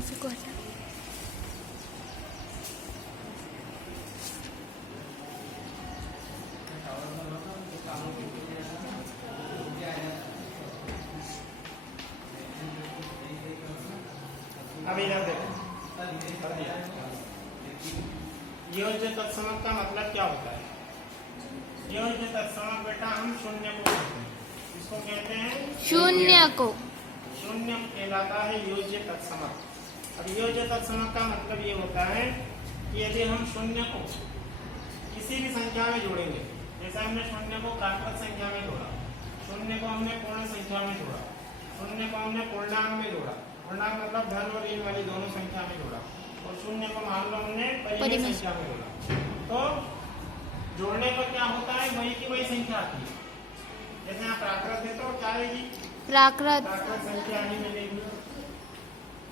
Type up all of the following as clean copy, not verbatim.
Coffee को हटा। अब इधर देखो, योज्य तत्समक का मतलब क्या होता है? योज्य तत्समक बेटा हम शून्य को कहते हैं। इसको कहते हैं शून्य को। शून्य कहलाता है योज्य तत्समक। अब योज्य तत्समक का मतलब ये होता है कि यदि हम शून्य को किसी भी संख्या में जोड़ेंगे, जैसे हमने शून्य को प्राकृत संख्या में जोड़ा, शून्य को हमने पूर्ण संख्या में जोड़ा, शून्य को हमने पूर्णांक में जोड़ा, पूर्णांक मतलब धन और ऋण वाली दोनों संख्या में जोड़ा, और शून्य को मान लो हमने परिमेय संख्या में जोड़ा, तो जोड़ने पर क्या होता है? वही की वही संख्या आती है। जैसे यहाँ प्राकृत है तो क्या आएगी? प्राकृत संख्या ही मिलेगी।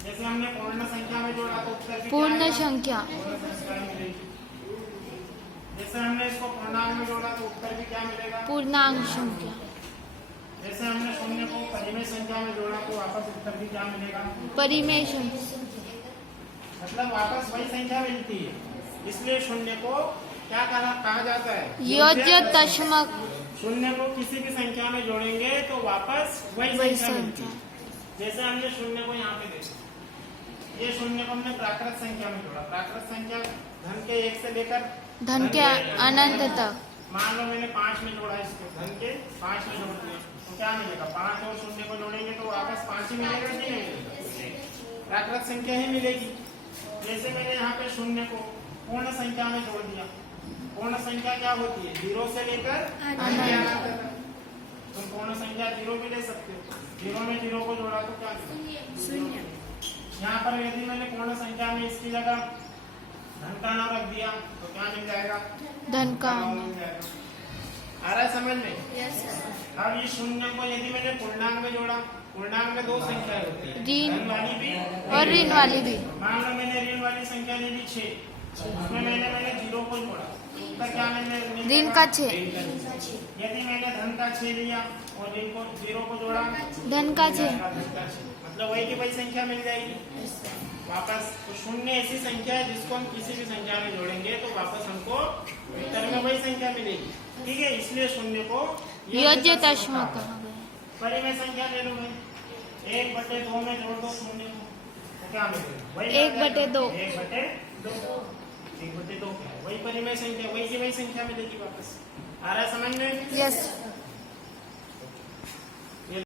जैसे हमने पूर्ण संख्या में जोड़ा तो उत्तर भी पूर्ण संख्या मिलेगी। जैसे हमने इसको पूर्णांक में जोड़ा तो उत्तर भी क्या मिलेगा? पूर्णांक संख्या। जैसे हमने शून्य को परिमेय संख्या में जोड़ा तो वापस उत्तर भी क्या मिलेगा? परिमेय संख्या। मतलब वापस वही संख्या मिलती है। इसलिए शून्य को क्या कहा जाता है? योज्य तत्समक। शून्य को किसी भी संख्या में जोड़ेंगे तो वापस वही संख्या मिलती है। जैसे हमने शून्य को यहाँ पे देखा, ये शून्य को हमने प्राकृत संख्या में जोड़ा। प्राकृत संख्या धन के 1 से लेकर धन के अनंत तक। मान लो मैंने 5 में जोड़ा, इसको धन के 5 में जोड़ दिया तो क्या मिलेगा? 5 और शून्य को जोड़ेंगे तो वापस 5 ही मिलेगा कि नहीं मिलेगा? प्राकृत संख्या ही मिलेगी। जैसे मैंने यहाँ पे शून्य को पूर्ण संख्या में जोड़ दिया। पूर्ण संख्या क्या होती है? 0 से लेकर अनंत तक। तुम पूर्ण संख्या 0 भी ले सकते हो। 0 में 0 को जोड़ा तो क्या मिलेगा? शून्य। यहाँ पर यदि मैंने पूर्ण संख्या में इसकी जगह धन का नाम रख दिया तो क्या मिल जाएगा? धन का। आ रहा है समझ में? अब ये शून्य को यदि मैंने पूर्णांक में जोड़ा, पूर्णांक में 2 संख्याएं होती है, धन वाली भी और ऋण वाली भी। मान लो मैंने ऋण वाली संख्या ले ली 6, उसमें मैंने 0 को जोड़ा तो क्या मैंने ऋण का 6। यदि मैंने धन का 6 लिया और ऋण को 0 को जोड़ा, धन का 6। मतलब वही की वही संख्या मिल जाएगी वापस। तो शून्य ऐसी संख्या है जिसको हम किसी भी संख्या में जोड़ेंगे तो वापस हमको उत्तर में वही संख्या मिलेगी। ठीक है, इसलिए शून्य को योज्य तत्समक कहा गया। परिमेय संख्या ले लो भाई, 1/2 में जोड़ दो शून्य को तो क्या मिलेगा? 1/2। 1/2 वही परिमेय संख्या, वही की वही संख्या मिलेगी वापस। आ रहा है समझ में? यस।